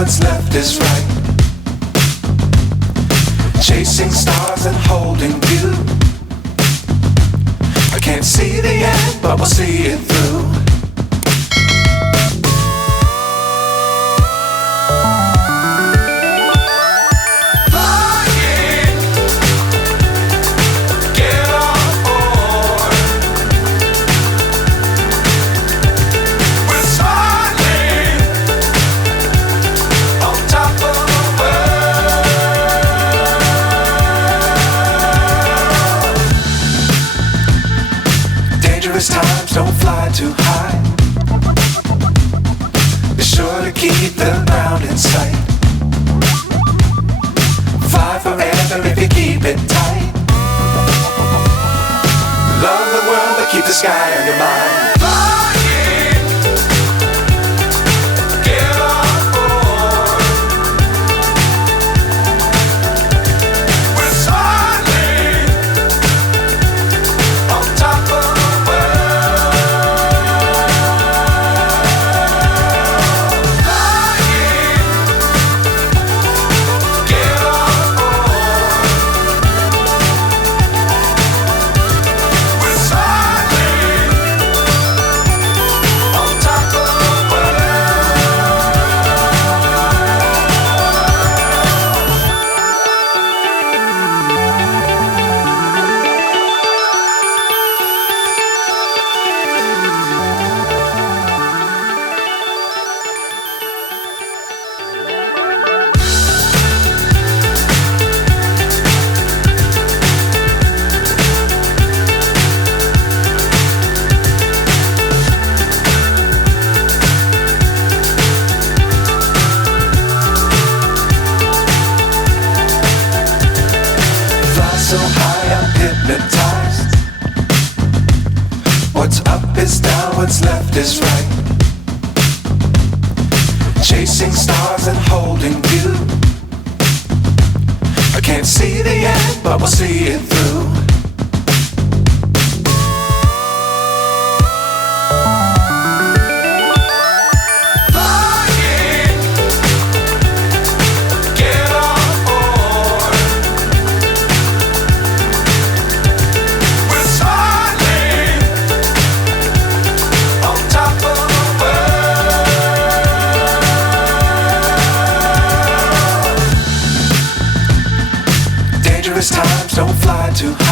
what's left is right. Chasing stars and holding you. I can't see the end, but we'll see it through. Times don't fly too high. Be sure to keep the ground in sight. Fly forever if you keep it tight. Love the world but keep the sky on your mind. So high I'm hypnotized. What's up is down, what's left is right. Chasing stars and holding you. I can't see the end, but we'll see it through. Times don't fly too high.